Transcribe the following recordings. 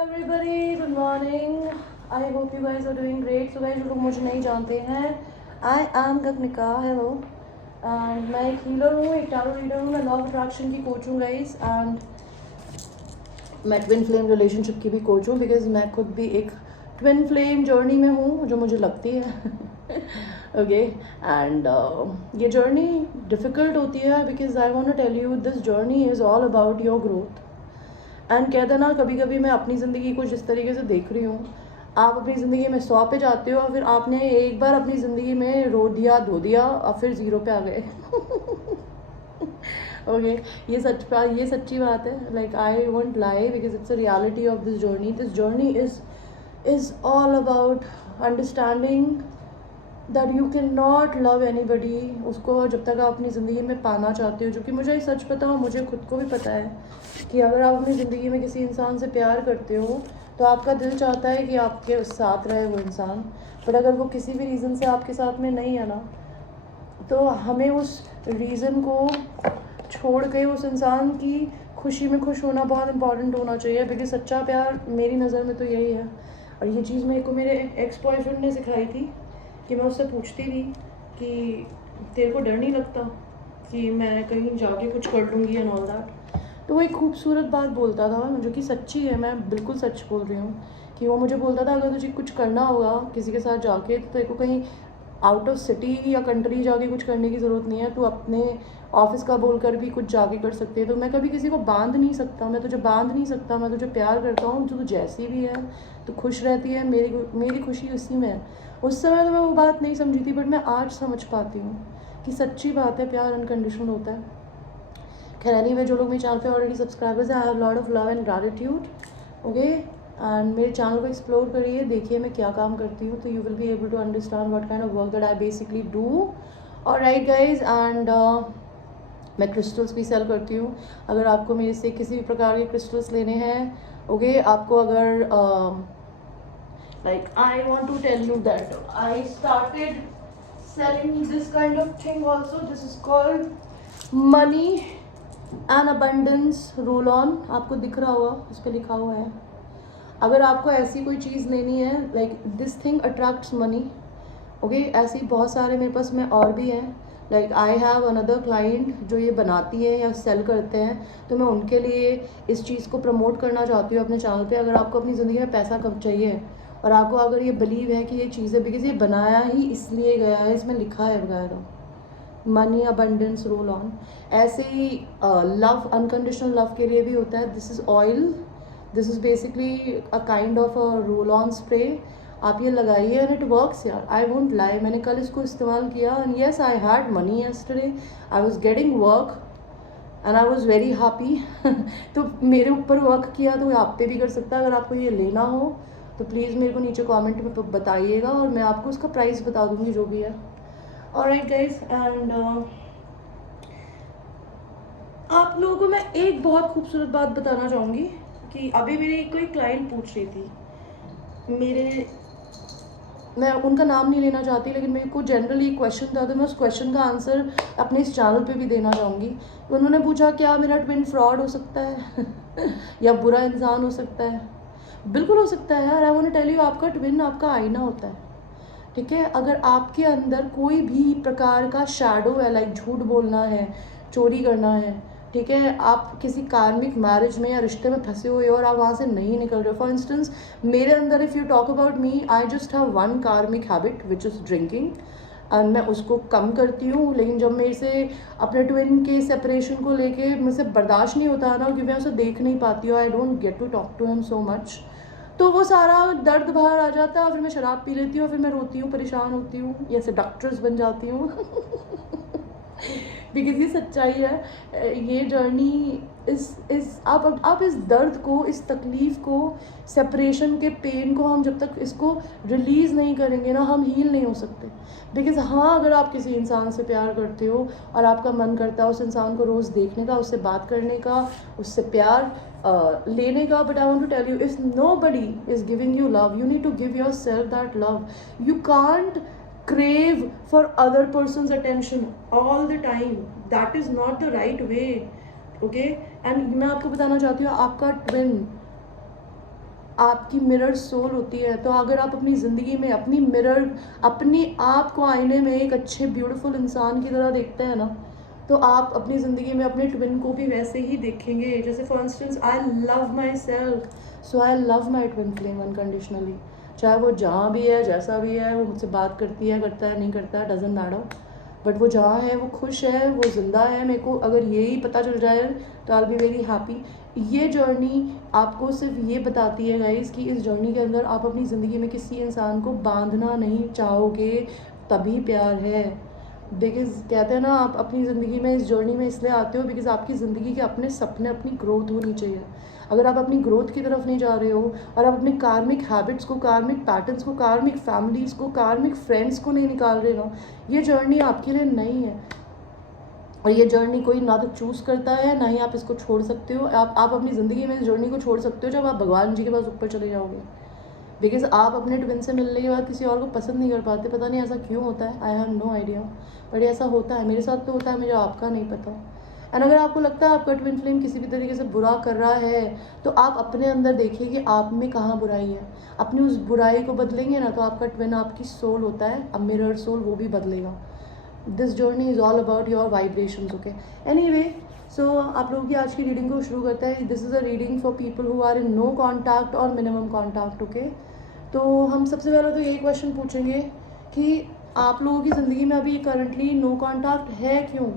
everybody, good morning. I hope you guys are doing great. So guys, जो लोग मुझे नहीं जानते हैं, I am गगनिका, hello. And मैं एक हीलर हूँ, एक टैरो रीडर हूँ, मैं लॉ ऑफ अट्रैक्शन की कोच हूँ गाइस, एंड मैं ट्विन फ्लेम रिलेशनशिप की भी कोच हूँ, बिकॉज मैं खुद भी एक ट्विन फ्लेम जर्नी में हूँ जो मुझे लगती है. ओके, एंड ये जर्नी डिफ़िकल्ट होती है because I want to tell you this journey is all about your growth. And कहते ना, कभी कभी मैं अपनी ज़िंदगी को जिस तरीके से देख रही हूँ, आप अपनी ज़िंदगी में 100 पे जाते हो और फिर आपने एक बार अपनी ज़िंदगी में रो दिया, धो दिया और फिर 0 पे आ गए. ओके, ये सच्ची बात है. Like I won't lie because it's a reality of this journey. This journey is all about understanding that you can not love anybody उसको जब तक आप अपनी ज़िंदगी में पाना चाहते हो. जो कि मुझे सच पता हो, मुझे खुद को भी पता है कि अगर आप अपनी ज़िंदगी में किसी इंसान से प्यार करते हो तो आपका दिल चाहता है कि आपके साथ रहे वो इंसान. बट अगर वो किसी भी रीज़न से आपके साथ में नहीं है ना, तो हमें उस रीज़न को छोड़ के उस इंसान की खुशी में खुश होना बहुत इंपॉर्टेंट होना चाहिए. बिकॉज सच्चा प्यार मेरी नज़र में तो यही है. और ये चीज़ मेरे को मेरे एक्स बॉयफ्रेंड ने सिखाई थी कि मैं उससे पूछती थी कि तेरे को डर नहीं लगता कि मैं कहीं जाके कुछ कर लूँगी एंड ऑल दैट. तो वो एक खूबसूरत बात बोलता था, जो कि सच्ची है, मैं बिल्कुल सच बोल रही हूँ. कि वो मुझे बोलता था, अगर तुझे कुछ करना होगा किसी के साथ जाके, तो तेरे को कहीं आउट ऑफ सिटी या कंट्री जाके कुछ करने की ज़रूरत नहीं है. तू अपने ऑफिस का बोलकर भी कुछ जाके कर सकती है. तो मैं कभी किसी को बांध नहीं सकता, मैं तुझे बांध नहीं सकता. मैं तुझे प्यार करता हूँ, तू जैसी भी है, तू खुश रहती है, मेरी खुशी उसी में है. उस समय तो मैं वो बात नहीं समझी थी, बट मैं आज समझ पाती हूँ कि सच्ची बात है, प्यार अनकंडीशनल होता है. खैर एनीवे, जो लोग मेरे चैनल पे ऑलरेडी सब्सक्राइबर्स हैं, I have lot of love and gratitude. Okay, and मेरे चैनल को एक्सप्लोर करिए, देखिए मैं क्या काम करती हूँ, तो you will be able to understand what kind of work that I basically do. Alright guys, and मैं क्रिस्टल्स भी सेल करती हूँ. अगर आपको मेरे से किसी भी प्रकार के क्रिस्टल्स लेने हैं, ओके, आपको अगर like I want to tell you that I started selling this kind of thing also. This is called money and abundance roll on. आपको दिख रहा होगा, इस पे लिखा हुआ है. अगर आपको ऐसी कोई चीज़ लेनी है, like this thing attracts money. Okay, ऐसी बहुत सारे मेरे पास में और भी हैं. Like I have another client जो ये बनाती है या सेल करते हैं, तो मैं उनके लिए इस चीज़ को प्रमोट करना चाहती हूँ अपने चैनल पे. अगर आपको अपनी ज़िंदगी में पैसा कब चाहिए और आपको अगर ये बिलीव है कि ये चीज़ें, बिकॉज ये बनाया ही इसलिए गया है, इसमें लिखा है वगैरह, मनी अबंडेंस रोल ऑन. ऐसे ही लव, अनकंडीशनल लव के लिए भी होता है. This is oil. This is basically a kind of a roll on spray. आप ये लगाइए एंड इट वर्क्स यार. आई वोंट लाई, मैंने कल इसको इस्तेमाल किया and yes, I had money yesterday. I was getting work and I was very happy. तो मेरे ऊपर वर्क किया तो आप पे भी कर सकता है. अगर आपको ये लेना हो तो प्लीज़ मेरे को नीचे कमेंट में बताइएगा और मैं आपको उसका प्राइस बता दूँगी जो भी है. ऑलराइट गाइस, एंड आप लोगों को मैं एक बहुत खूबसूरत बात बताना चाहूँगी कि अभी मेरी कोई क्लाइंट पूछ रही थी, मैं उनका नाम नहीं लेना चाहती, लेकिन मेरे को जनरली क्वेश्चन था, तो मैं उस क्वेश्चन का आंसर अपने इस चैनल पे भी देना चाहूँगी. उन्होंने पूछा, क्या मेरा ट्विन फ्रॉड हो सकता है या बुरा इंसान हो सकता है? बिल्कुल हो सकता है यार. I want to tell you, आपका ट्विन आपका आईना होता है. ठीक है, अगर आपके अंदर कोई भी प्रकार का शैडो है, लाइक झूठ बोलना है, चोरी करना है, ठीक है, आप किसी कार्मिक मैरिज में या रिश्ते में फंसे हुए हो और आप वहाँ से नहीं निकल रहे हो. फॉर इंस्टेंस, मेरे अंदर if you talk about me, I just have one karmic habit which is drinking, and मैं उसको कम करती हूँ. लेकिन जब मेरे से अपने ट्विन के सेपरेशन को लेके मुझसे बर्दाश्त नहीं होता ना, क्योंकि मैं उसे देख नहीं पाती हूँ, I don't get to talk to him so much, तो वो सारा दर्द बाहर आ जाता है. फिर मैं शराब पी लेती हूँ, फिर मैं रोती हूँ, परेशान होती हूँ, या सेडक्ट्रेस बन जाती हूँ. बिकॉज ये सच्चाई है. ये जर्नी इस आप इस दर्द को, इस तकलीफ़ को, सेपरेशन के पेन को, हम जब तक इसको रिलीज़ नहीं करेंगे ना, हम हील नहीं हो सकते. बिकॉज हाँ, अगर आप किसी इंसान से प्यार करते हो और आपका मन करता है उस इंसान को रोज़ देखने का, उससे बात करने का, उससे प्यार लेने का, but I want to tell you, if nobody is giving you love, you need to give yourself that love. You can't crave for other person's attention all the time. That is not the right way. Okay, and मैं आपको बताना चाहती हूँ, आपका twin आपकी mirror soul होती है। तो अगर आप अपनी ज़िंदगी में अपने आप को आईने में एक अच्छे ब्यूटीफुल इंसान की तरह देखते हैं ना, तो आप अपनी ज़िंदगी में अपने ट्विन को भी वैसे ही देखेंगे। जैसे for instance, I love my self, so I love my twin flame unconditionally. चाहे वो जहाँ भी है, जैसा भी है, वो मुझसे बात करती है, करता है, नहीं करता है, डजेंट मैटर, बट वो जहाँ है वो खुश है, वो ज़िंदा है। मेरे को अगर यही पता चल जाए तो आई बी वेरी हैप्पी। ये जर्नी आपको सिर्फ ये बताती है गाइस कि इस जर्नी के अंदर आप अपनी ज़िंदगी में किसी इंसान को बांधना नहीं चाहोगे, तभी प्यार है। बिकॉज कहते हैं ना, आप अपनी ज़िंदगी में इस जर्नी में इसलिए आते हो बिकॉज आपकी ज़िंदगी के अपने सपने, अपनी ग्रोथ होनी चाहिए। अगर आप अपनी ग्रोथ की तरफ नहीं जा रहे हो और आप अपने कार्मिक हैबिट्स को, कार्मिक पैटर्न्स को, कार्मिक फैमिलीज़ को, कार्मिक फ्रेंड्स को नहीं निकाल रहे ना, ये जर्नी आपके लिए नहीं है। और ये जर्नी कोई ना तो चूज़ करता है, ना ही आप इसको छोड़ सकते हो। आप अपनी ज़िंदगी में इस जर्नी को छोड़ सकते हो जब आप भगवान जी के पास ऊपर चले जाओगे। बिकॉज आप अपने ट्विन से मिलने के बाद किसी और को पसंद नहीं कर पाते। पता नहीं ऐसा क्यों होता है, I have no idea, but ऐसा होता है। मेरे साथ तो होता है, मुझे आपका नहीं पता। एंड अगर आपको लगता है आपका ट्विन फ्लेम किसी भी तरीके से बुरा कर रहा है, तो आप अपने अंदर देखिए कि आप में कहाँ बुराई है। अपनी उस बुराई को बदलेंगे ना, तो आपका ट्विन, आपकी सोल होता है, अब मिरर सोल, वो भी बदलेगा। This journey is all about your vibrations, okay. Anyway, so आप लोगों की आज की रीडिंग को शुरू करते हैं। This is a reading for people who are in no contact और मिनिमम कॉन्टैक्ट, ओके। तो हम सबसे पहले तो यही क्वेश्चन पूछेंगे कि आप लोगों की ज़िंदगी में अभी करंटली नो कॉन्टैक्ट है क्यों?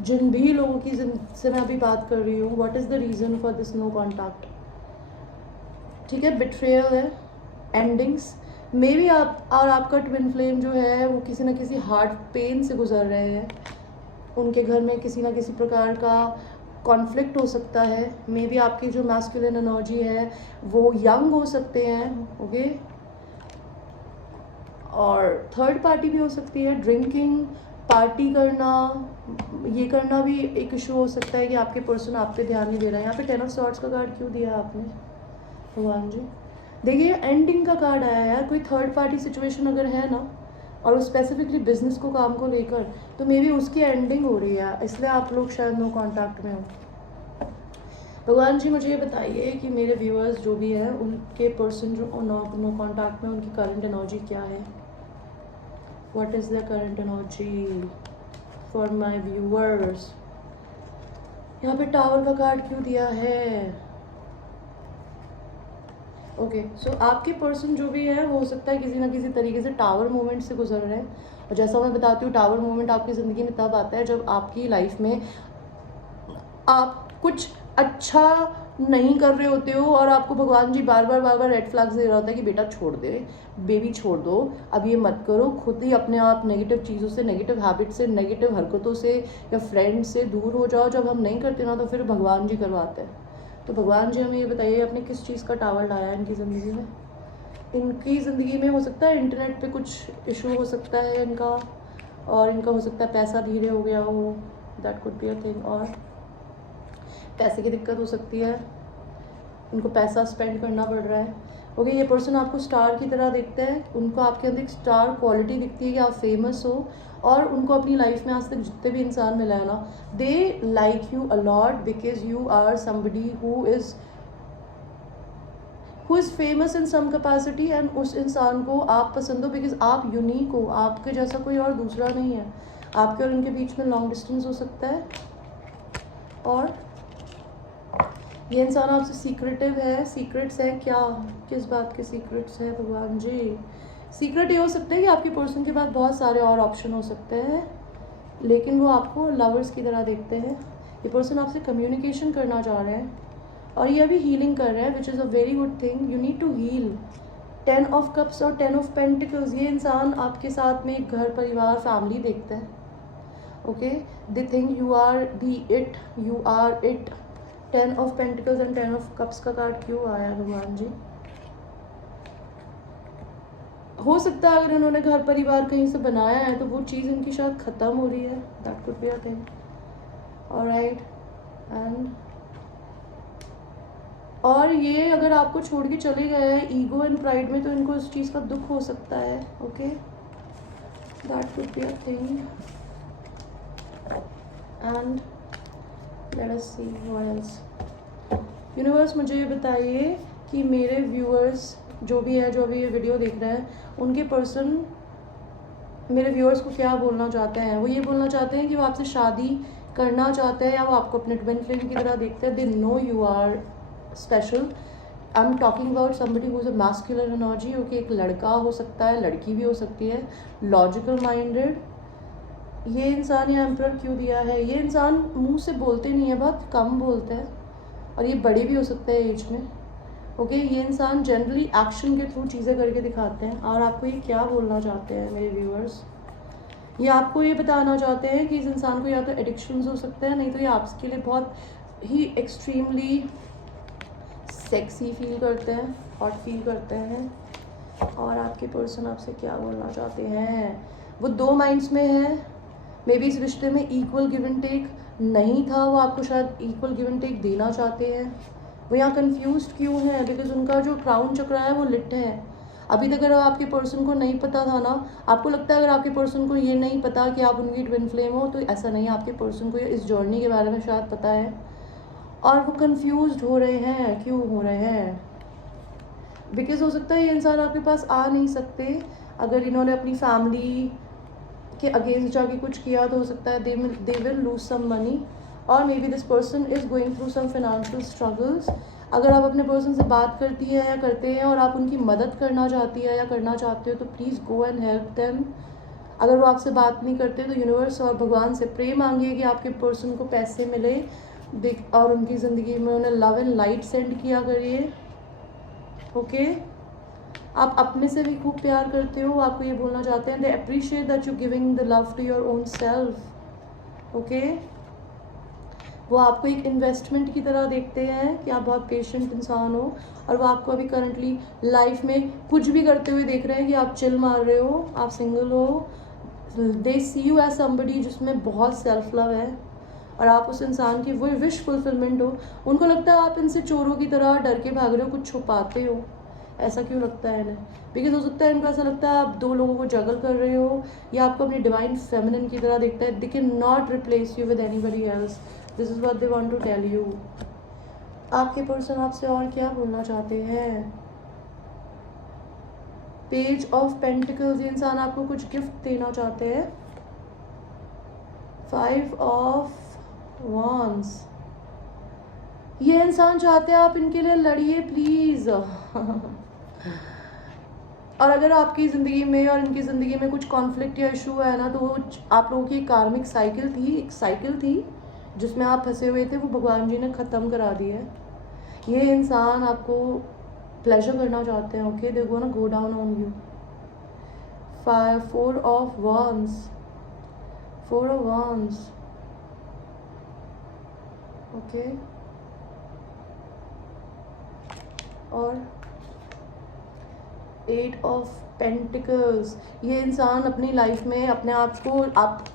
जिन भी लोगों की से मैं अभी बात कर रही हूँ, what is the reason for this no contact? ठीक है, बिट्रेयल है, एंडिंग्स, मे बी आप और आपका ट्विन फ्लेम जो है वो किसी ना किसी हार्ट पेन से गुजर रहे हैं। उनके घर में किसी ना किसी प्रकार का कॉन्फ्लिक्ट हो सकता है। मे बी आपकी जो मैस्कुलिन एनर्जी है वो यंग हो सकते हैं, ओके। और थर्ड पार्टी भी हो सकती है, ड्रिंकिंग, पार्टी करना, ये करना भी एक इशू हो सकता है कि आपके पर्सन आप पे ध्यान नहीं दे रहा है। यहाँ पे 10 ऑफ सॉर्ड्स का कार्ड क्यों दिया आपने भगवान जी? देखिए, एंडिंग का कार्ड आया है यार। कोई थर्ड पार्टी सिचुएशन अगर है ना, और वो स्पेसिफिकली बिजनेस को, काम को लेकर, तो मे बी उसकी एंडिंग हो रही है, इसलिए आप लोग शायद नो कॉन्टैक्ट में हो। भगवान जी मुझे ये बताइए कि मेरे व्यूअर्स जो भी है, उनके पर्सन जो नो कॉन्टैक्ट में, उनकी करंट एनर्जी क्या है? What is the current energy for my viewers? यहाँ पे टावर का कार्ड क्यों दिया है? ओके, सो आपके पर्सन जो भी है वो हो सकता है किसी ना किसी तरीके से टावर मोमेंट से गुजर रहे हैं। और जैसा मैं बताती हूँ, टावर मोमेंट आपकी ज़िंदगी में तब आता है जब आपकी लाइफ में आप कुछ अच्छा नहीं कर रहे होते हो और आपको भगवान जी बार बार रेड फ्लैग्स दे रहा होता है कि बेटा छोड़ दे, बेबी छोड़ दो, अब ये मत करो। खुद ही अपने आप नेगेटिव चीज़ों से, नेगेटिव हैबिट से, नेगेटिव हरकतों से या फ्रेंड से दूर हो जाओ। जब हम नहीं करते ना, तो फिर भगवान जी करवाते हैं। तो भगवान जी हमें ये बताइए, आपने किस चीज़ का टावर लाया है इनकी ज़िंदगी में? इनकी ज़िंदगी में हो सकता है इंटरनेट पे कुछ इशू हो सकता है इनका, और इनका हो सकता है पैसा धीरे हो गया हो, that could be a thing. और पैसे की दिक्कत हो सकती है, उनको पैसा स्पेंड करना पड़ रहा है, ओके। ये पर्सन आपको स्टार की तरह देखते हैं, उनको आपके अंदर एक स्टार क्वालिटी दिखती है कि आप फेमस हो। और उनको अपनी लाइफ में आज तक जितने भी इंसान मिला है ना, they like you a lot because you are somebody who is famous in some capacity. And उस इंसान को आप पसंद हो बिकॉज आप यूनिक हो, आपके जैसा कोई और दूसरा नहीं है। आपके और उनके बीच में लॉन्ग डिस्टेंस हो सकता है, और ये इंसान आपसे सीक्रेटिव है। सीक्रेट्स है क्या? किस बात के सीक्रेट्स है भगवान जी? सीक्रेट ये हो सकता है कि आपके पर्सन के पास बहुत सारे और ऑप्शन हो सकते हैं, लेकिन वो आपको लवर्स की तरह देखते हैं। ये पर्सन आपसे कम्युनिकेशन करना चाह रहे हैं, और ये अभी हीलिंग कर रहे हैं, which is a very good thing. You need to heal. 10 of cups और 10 ऑफ पेंटिकल्स, ये इंसान आपके साथ में एक घर, परिवार, फैमिली देखते हैं, okay. They think you are the it, you are it. 10 of pentacles and 10 of cups का कार्ड क्यों आया भगवान जी? हो सकता है अगर इन्होंने घर परिवार कहीं से बनाया है तो वो चीज़ इनकी शायद ख़त्म हो रही है, that could be a thing, alright. And और ये अगर आपको छोड़ के चले गए हैं ईगो एंड प्राइड में, तो इनको इस चीज़ का दुख हो सकता है, okay, that could be a thing. And let us see what else. Universe मुझे ये बताइए कि मेरे व्यूअर्स जो भी है, जो भी ये वीडियो देख रहे हैं, उनके पर्सन मेरे व्यूअर्स को क्या बोलना चाहते हैं। वो ये बोलना चाहते हैं कि वो आपसे शादी करना चाहते हैं, या वो आपको अपने ट्विन फ्लेम की तरह देखते हैं। They know you are special. I am talking about somebody who is a masculine energy. Okay, एक लड़का हो सकता है, लड़की भी हो सकती है, लॉजिकल माइंडेड। ये इंसान ये एम्परर क्यों दिया है? ये इंसान मुंह से बोलते नहीं है, बहुत कम बोलते हैं, और ये बड़े भी हो सकते हैं एज में। ओके, ये इंसान जनरली एक्शन के थ्रू चीज़ें करके दिखाते हैं। और आपको ये क्या बोलना चाहते हैं मेरे व्यूअर्स? ये आपको ये बताना चाहते हैं कि इस इंसान को या तो एडिक्शंस हो सकते हैं, नहीं तो ये आपके लिए बहुत ही एक्सट्रीमली सेक्सी फील करते हैं, हॉट फील करते हैं। और आपके पर्सन आपसे क्या बोलना चाहते हैं? वो दो माइंड्स में है। मे बी इस रिश्ते में इक्वल गिव एंड टेक नहीं था, वो आपको शायद इक्वल गिव एंड टेक देना चाहते हैं। वो यहाँ कन्फ्यूज्ड क्यों है? बिकॉज उनका जो क्राउन चक्र है वो लिट है। अभी तक अगर आपके पर्सन को नहीं पता था ना, आपको लगता है अगर आपके पर्सन को ये नहीं पता कि आप उनकी ट्विन फ्लेम हो, तो ऐसा नहीं है। आपके पर्सन को इस जर्नी के बारे में शायद पता है, और वो कन्फ्यूज्ड हो रहे हैं। क्यों हो रहे हैं? बिकॉज हो सकता है ये इंसान आपके पास आ नहीं सकते। अगर इन्होंने अपनी फैमिली के अगेंस्ट जाके कुछ किया तो हो सकता है they will lose some money, और maybe this person is going through some financial struggles. अगर आप अपने पर्सन से बात करती है या करते हैं और आप उनकी मदद करना चाहती है या करना चाहते हो, तो please go and help them. अगर वो आपसे बात नहीं करते तो यूनिवर्स और भगवान से प्रे मांगिए कि आपके पर्सन को पैसे मिले, और उनकी ज़िंदगी में उन्हें लव एंड लाइट सेंड किया करिए। ओके, आप अपने से भी खूब प्यार करते हो, आपको ये बोलना चाहते हैं। They appreciate that you giving the love to your own self. Okay, वो आपको एक इन्वेस्टमेंट की तरह देखते हैं कि आप बहुत पेशेंट इंसान हो, और वो आपको अभी करंटली लाइफ में कुछ भी करते हुए देख रहे हैं कि आप चिल मार रहे हो, आप सिंगल हो। दे सी यू एज समबडी जिसमें बहुत सेल्फ लव है, और आप उस इंसान की वही विश फुलफिलमेंट हो। उनको लगता है आप इनसे चोरों की तरह डर के भाग रहे हो, कुछ छुपाते हो। ऐसा क्यों लगता है इन्हें? बिकॉज हो सकता है इनको ऐसा लगता है आप दो लोगों को जगल कर रहे हो, या आपको अपनी डिवाइन फेमिनिन की तरह देखता है। They can not replace you with anybody else. This is what they want to tell you. आपके पर्सन आपसे और क्या बोलना चाहते हैं? पेज ऑफ पेंटिकल्स, ये इंसान आपको कुछ गिफ्ट देना चाहते हैं। 5 ऑफ wands, ये इंसान चाहते हैं आप इनके लिए लड़िए प्लीज़। और अगर आपकी ज़िंदगी में और इनकी ज़िंदगी में कुछ कॉन्फ्लिक्ट या इशू है ना, तो वो आप लोगों की कार्मिक साइकिल थी, एक साइकिल थी जिसमें आप फंसे हुए थे, वो भगवान जी ने ख़त्म करा दी है। ये इंसान आपको प्लेजर करना चाहते हैं। Okay, they gonna go down on you. 4 of wands, 4 of wands। Okay, और 8 ऑफ पेंटिकल्स, ये इंसान अपनी लाइफ में अपने आप को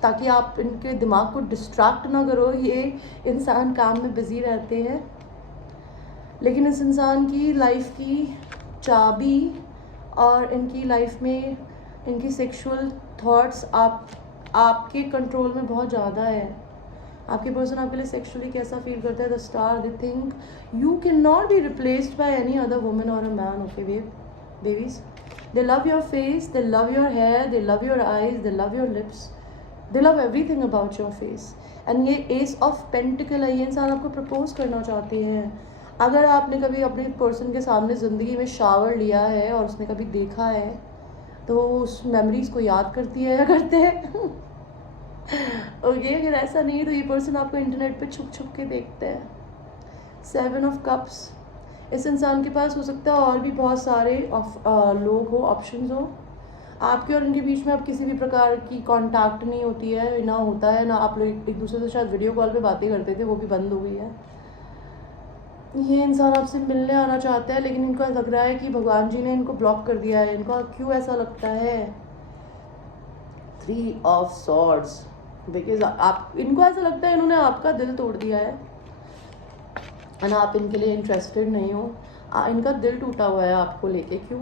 ताकि आप इनके दिमाग को डिस्ट्रैक्ट ना करो, ये इंसान काम में बिजी रहते हैं। लेकिन इस इंसान की लाइफ की चाबी और इनकी लाइफ में इनकी सेक्सुअल थॉट्स आपके कंट्रोल में बहुत ज़्यादा है। आपके पर्सन आपके लिए सेक्सुअली कैसा फील करता है? The star, they think you cannot be replaced by any other woman और a man. Okay babies, they love your face, they love your hair, they love your eyes, they love your lips, they love everything about your face। and ये S of pentacle है, ये इंसान आपको propose करना चाहते हैं। अगर आपने कभी अपने पर्सन के सामने ज़िंदगी में शावर लिया है और उसने कभी देखा है, तो उस मेमोरीज को याद करती है या करते हैं? ओके, अगर ऐसा नहीं है तो ये पर्सन आपको इंटरनेट पे छुप छुप के देखते हैं। 7 ऑफ कप्स, इस इंसान के पास हो सकता है और भी बहुत सारे लोग हो, ऑप्शंस हो। आपके और इनके बीच में अब किसी भी प्रकार की कांटेक्ट नहीं होती है, ना होता है, ना आप लोग एक दूसरे से शायद वीडियो कॉल पे बातें करते थे, वो भी बंद हो गई है। ये इंसान आपसे मिलने आना चाहता है, लेकिन इनको लग रहा है कि भगवान जी ने इनको ब्लॉक कर दिया है। इनको क्यों ऐसा लगता है? 3 ऑफ सॉर्ड्स, बिकॉज आप इनको ऐसा लगता है इन्होंने आपका दिल तोड़ दिया है, और आप इनके लिए इंटरेस्टेड नहीं हो। इनका दिल टूटा हुआ है आपको लेके। क्यों?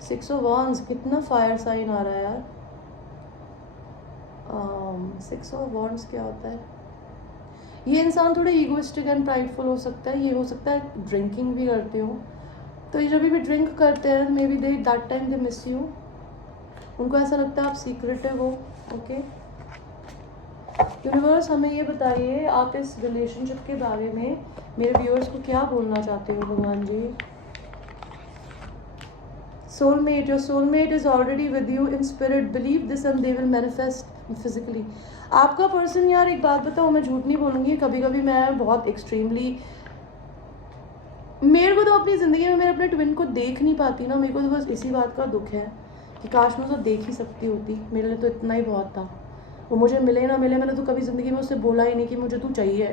6 ऑफ wands, कितना फायर साइन आ रहा है यार। 6 ऑफ wands क्या होता है? ये इंसान थोड़े ईगोइस्टिक एंड प्राइडफुल हो सकता है, ये हो सकता है ड्रिंकिंग भी करते हो, तो ये जब भी ड्रिंक करते हैं may be they that time they miss you, उनको ऐसा लगता है आप सीक्रेट है वो। ओके यूनिवर्स हमें ये बताइए आप इस रिलेशनशिप के बारे में मेरे व्यूअर्स को क्या बोलना चाहते हो भगवान जी। Soulmate, your soulmate is already with you in spirit, believe this and they will manifest physically. आपका पर्सन, यार एक बात बताओ, मैं झूठ नहीं बोलूँगी, कभी कभी मैं बहुत एक्सट्रीमली, मेरे को तो अपनी ज़िंदगी में मैं अपने ट्विन को देख नहीं पाती ना, मेरे को तो बस इसी बात का दुख है कि काश मैं उसे देख ही सकती होती, मेरे लिए तो इतना ही बहुत था। वो मुझे मिले ना मिले, मैंने तो कभी ज़िंदगी में उससे बोला ही नहीं कि मुझे तू चाहिए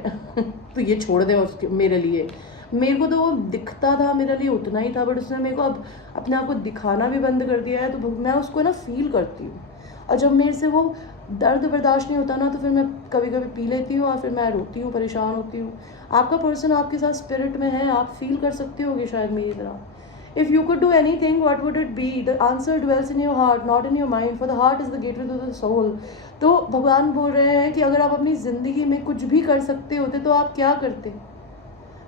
तो ये छोड़ दे उसके मेरे लिए, मेरे को तो वो दिखता था मेरे लिए उतना ही था, बट उसने मेरे को अब अपने आप को दिखाना भी बंद कर दिया है, तो मैं उसको ना फील करती हूँ, और जब मेरे से वो दर्द बर्दाश्त नहीं होता ना, तो फिर मैं कभी कभी पी लेती हूँ और फिर मैं रोती हूँ, परेशान होती हूँ। आपका पर्सन आपके साथ स्पिरिट में है, आप फील कर सकते होगे शायद मेरी तरह। If you could do anything, what would it be? The answer dwells in your heart, not in your mind, for the heart is the gateway to the soul. तो भगवान बोल रहे हैं कि अगर आप अपनी ज़िंदगी में कुछ भी कर सकते होते तो आप क्या करते।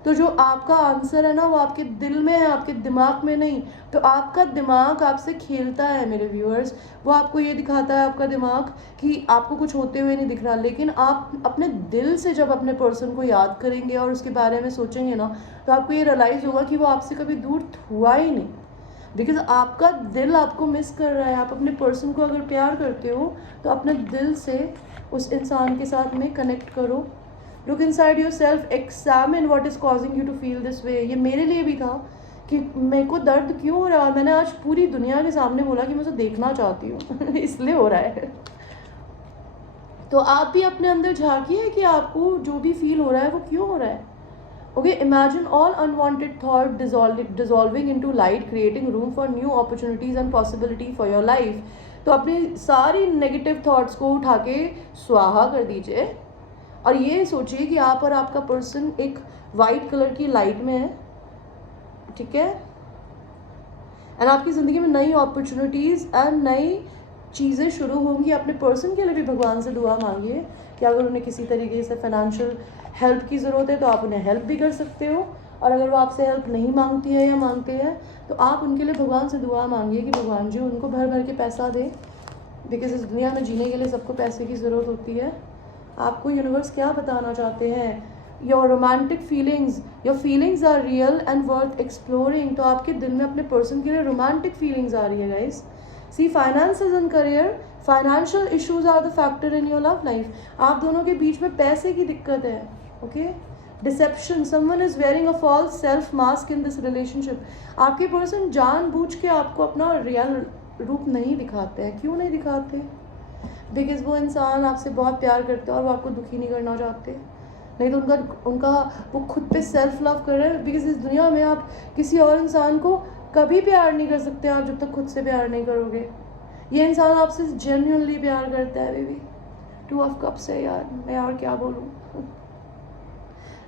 तो जो आपका आंसर है ना वो आपके दिल में है, आपके दिमाग में नहीं। तो आपका दिमाग आपसे खेलता है मेरे व्यूअर्स, वो आपको ये दिखाता है आपका दिमाग कि आपको कुछ होते हुए नहीं दिख रहा, लेकिन आप अपने दिल से जब अपने पर्सन को याद करेंगे और उसके बारे में सोचेंगे ना, तो आपको ये रियलाइज़ होगा कि वो आपसे कभी दूर हुआ ही नहीं, बिकॉज आपका दिल आपको मिस कर रहा है। आप अपने पर्सन को अगर प्यार करते हो तो अपने दिल से उस इंसान के साथ में कनेक्ट करो। Look inside your self, examine what is causing you to feel this way. ये मेरे लिए भी था कि मेरे को दर्द क्यों हो रहा है, मैंने आज पूरी दुनिया के सामने बोला कि मैं उसे देखना चाहती हूँ इसलिए हो रहा है। तो आप भी अपने अंदर झांकिए कि आपको जो भी फील हो रहा है वो क्यों हो रहा है। Okay, imagine all unwanted thought dissolving into light, creating room for new opportunities and possibility for your life. तो अपनी सारी नेगेटिव थॉट्स को उठा के स्वाहा कर दीजिए और ये सोचिए कि आप और आपका पर्सन एक वाइट कलर की लाइट में है, ठीक है, एंड आपकी ज़िंदगी में नई अपॉर्चुनिटीज़ एंड नई चीज़ें शुरू होंगी। अपने पर्सन के लिए भी भगवान से दुआ मांगिए कि अगर उन्हें किसी तरीके से फाइनेंशियल हेल्प की ज़रूरत है तो आप उन्हें हेल्प भी कर सकते हो, और अगर वो आपसे हेल्प नहीं मांगती है या मांगते हैं तो आप उनके लिए भगवान से दुआ मांगिए कि भगवान जी उनको भर भर के पैसा दे, बिकॉज इस दुनिया में जीने के लिए सबको पैसे की ज़रूरत होती है। आपको यूनिवर्स क्या बताना चाहते हैं? Your romantic feelings, your feelings are real and worth exploring. तो आपके दिल में अपने पर्सन के लिए रोमांटिक फीलिंग्स आ रही है guys. See finances and career, financial issues are the factor in your love life. आप दोनों के बीच में पैसे की दिक्कत है। Okay, deception, someone is wearing a false self mask in this relationship. आपके पर्सन जानबूझ के आपको अपना रियल रूप नहीं दिखाते हैं। क्यों नहीं दिखाते? बिकॉज वो इंसान आपसे बहुत प्यार करते हैं और वो आपको दुखी नहीं करना चाहते, नहीं तो उनका वो खुद पे सेल्फ लव कर रहे हैं। बिकॉज इस दुनिया में आप किसी और इंसान को कभी प्यार नहीं कर सकते आप जब तक खुद से प्यार नहीं करोगे। ये इंसान आपसे जेन्युइनली प्यार करता है बेबी। 2 ऑफ कप्स है यार, मैं और क्या बोलूँ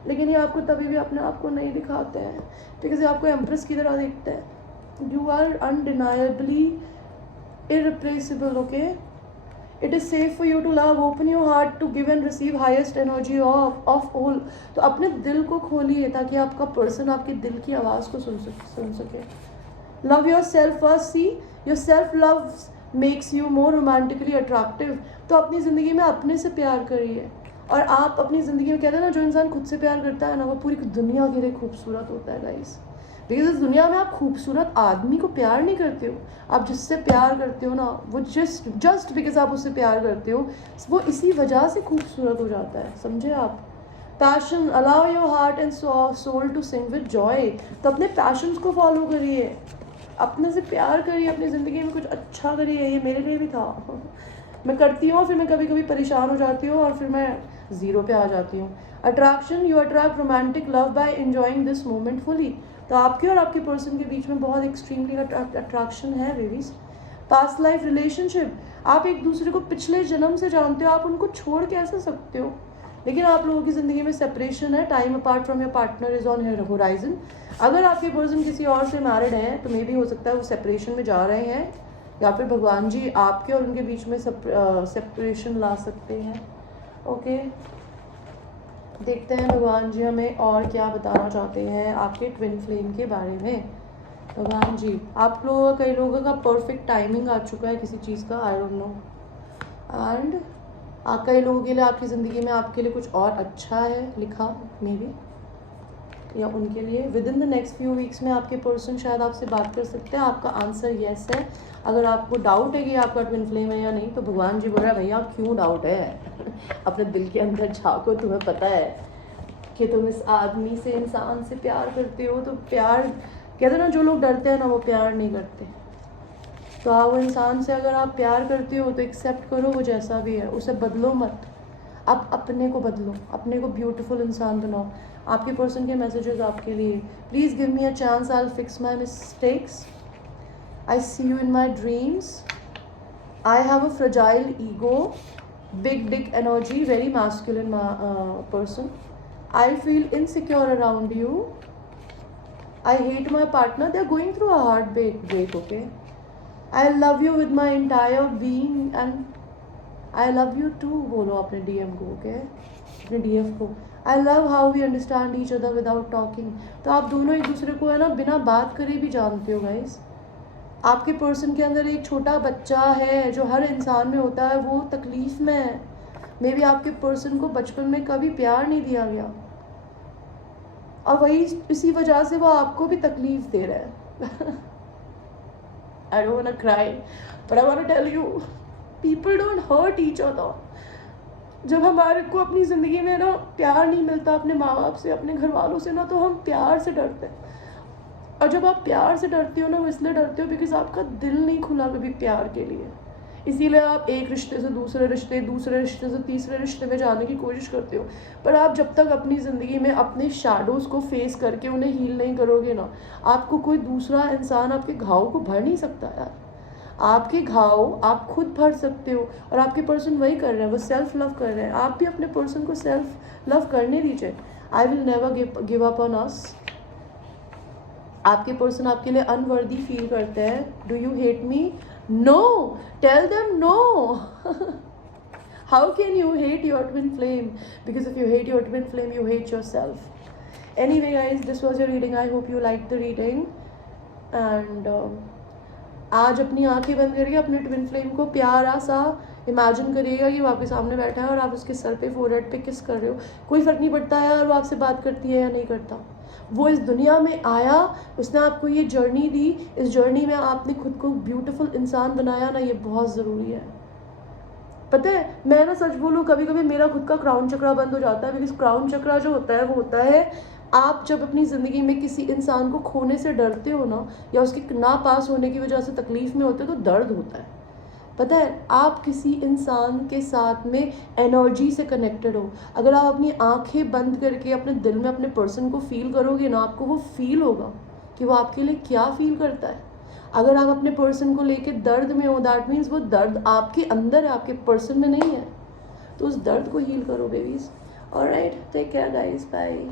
लेकिन ये आपको तभी भी अपने आप को नहीं दिखाते हैं बिकॉज ये आपको एम्प्रेस की तरह देखते हैं। You are undeniably irreplaceable. Okay, It is safe for you to love. Open your heart to give and receive highest energy of all. तो अपने दिल को खोलिए ताकि आपका पर्सन आपके दिल की आवाज़ को सुन सके। Love yourself first. See, your self love makes you more romantically attractive. तो अपनी ज़िंदगी में अपने से प्यार करिए, और आप अपनी ज़िंदगी में कहते हैं ना, जो इंसान खुद से प्यार करता है ना वो पूरी दुनिया के लिए खूबसूरत होता है गाइस। बिकॉज इस दुनिया में आप खूबसूरत आदमी को प्यार नहीं करते हो, आप जिससे प्यार करते हो ना वो जस्ट बिकॉज आप उससे प्यार करते हो वो इसी वजह से खूबसूरत हो जाता है, समझे आप। Passion, allow your heart and soul to sing with joy. तो अपने पैशंस को फॉलो करिए, अपने से प्यार करिए, अपनी ज़िंदगी में कुछ अच्छा करिए। ये मेरे लिए भी था मैं करती हूँ, फिर मैं कभी कभी परेशान हो जाती हूँ और फिर मैं ज़ीरो पे आ जाती हूँ। Attraction, you attract romantic love by enjoying this moment fully. तो आपके और आपके पर्सन के बीच में बहुत एक्सट्रीमली अट्रैक्शन है बेबीज। पास्ट लाइफ रिलेशनशिप, आप एक दूसरे को पिछले जन्म से जानते हो, आप उनको छोड़ कैसे सकते हो, लेकिन आप लोगों की ज़िंदगी में सेपरेशन है। Time apart from your partner is on horizon. अगर आपके पर्सन किसी और से मैरिड हैं तो मे भी हो सकता है वो सेपरेशन में जा रहे हैं, या फिर भगवान जी आपके और उनके बीच में सेपरेशन ला सकते हैं। ओके, देखते हैं भगवान जी हमें और क्या बताना चाहते हैं आपके ट्विन फ्लेम के बारे में। भगवान जी, आप लोगों का, कई लोगों का परफेक्ट टाइमिंग आ चुका है किसी चीज़ का, आई डोंट नो। एंड कई लोगों के लिए आपकी ज़िंदगी में आपके लिए कुछ और अच्छा है लिखा, मे बी, या उनके लिए with in the next few weeks में आपके पर्सन शायद आपसे बात कर सकते हैं। आपका आंसर येस है। अगर आपको डाउट है कि आपका ट्विन फ्लेम है या नहीं, तो भगवान जी बोल रहे हैं भैया क्यों डाउट है अपने दिल के अंदर झाँको, तुम्हें पता है कि तुम इस आदमी से, इंसान से प्यार करते हो। तो प्यार, कहते हैं ना, जो लोग डरते हैं ना वो प्यार नहीं करते। तो आप वो इंसान से अगर आप प्यार करते हो तो एक्सेप्ट करो, वो जैसा भी है, उसे बदलो मत। आप अपने को बदलो, अपने को ब्यूटीफुल इंसान बनाओ। आपके पर्सन के मैसेजेस आपके लिए, please give me a chance, I will fix my mistakes, I see you in my dreams, I have a fragile ego, big dick energy, very masculine person. I feel insecure around you. I hate my partner. They're going through a heartbreak, okay? I love you with my entire being and I love you too, बोलो अपने DM को, okay? अपने DF को। I love how we understand each other without talking. तो आप दोनों एक दूसरे को, है ना, बिना बात करे भी जानते हो गाइस। आपके पर्सन के अंदर एक छोटा बच्चा है जो हर इंसान में होता है, वो तकलीफ़ में है। मे बी आपके पर्सन को बचपन में कभी प्यार नहीं दिया गया और वही, इसी वजह से वो आपको भी तकलीफ़ दे रहा है। I don't wanna cry, but I wanna tell you, people don't hurt each other. जब हमारे को अपनी ज़िंदगी में ना प्यार नहीं मिलता अपने माँ बाप से, अपने घर वालों से ना, तो हम प्यार से डरते हैं। और जब आप प्यार से डरते हो ना, वो इसलिए डरते हो बिकॉज आपका दिल नहीं खुला कभी प्यार के लिए। इसीलिए आप एक रिश्ते से दूसरे रिश्ते, दूसरे रिश्ते से तीसरे रिश्ते में जाने की कोशिश करते हो। पर आप जब तक अपनी ज़िंदगी में अपने शैडोज़ को फेस करके उन्हें हील नहीं करोगे ना, आपको कोई दूसरा इंसान आपके घाव को भर नहीं सकता यार। आपके घाव आप खुद भर सकते हो, और आपके पर्सन वही कर रहे हैं, वो सेल्फ लव कर रहे हैं। आप भी अपने पर्सन को सेल्फ लव करने दीजिए। I will never give up on us. आपके पर्सन आपके लिए अनवर्दी फील करते हैं। Do you hate me? No, tell them no. How can you hate your twin flame? Because if you hate your twin flame, you hate yourself. Anyway guys, this was your reading. I hope you liked the reading. And आज अपनी आंखें बंद करिए, अपने twin flame को प्यारा सा imagine करिएगा कि वो आपके सामने बैठा है और आप उसके सर पे, फोरहेड पे किस कर रहे हो। कोई फ़र्क नहीं पड़ता है और वो आपसे बात करती है या नहीं करता। वो इस दुनिया में आया, उसने आपको ये जर्नी दी, इस जर्नी में आपने खुद को ब्यूटीफुल इंसान बनाया ना, ये बहुत ज़रूरी है। पता है, मैं ना सच बोलूँ, कभी कभी मेरा खुद का क्राउन चक्रा बंद हो जाता है। बिकॉज क्राउन चक्रा जो होता है वो होता है, आप जब अपनी ज़िंदगी में किसी इंसान को खोने से डरते हो ना, या उसके ना पास होने की वजह से तकलीफ़ में होते हो, तो दर्द होता है। पता है, आप किसी इंसान के साथ में एनर्जी से कनेक्टेड हो। अगर आप अपनी आंखें बंद करके अपने दिल में अपने पर्सन को फील करोगे ना, आपको वो फील होगा कि वो आपके लिए क्या फील करता है। अगर आप अपने पर्सन को लेके दर्द में हो, दैट मीन्स वो दर्द आपके अंदर है, आपके पर्सन में नहीं है। तो उस दर्द को हील करो babies. Alright, take care guys, bye.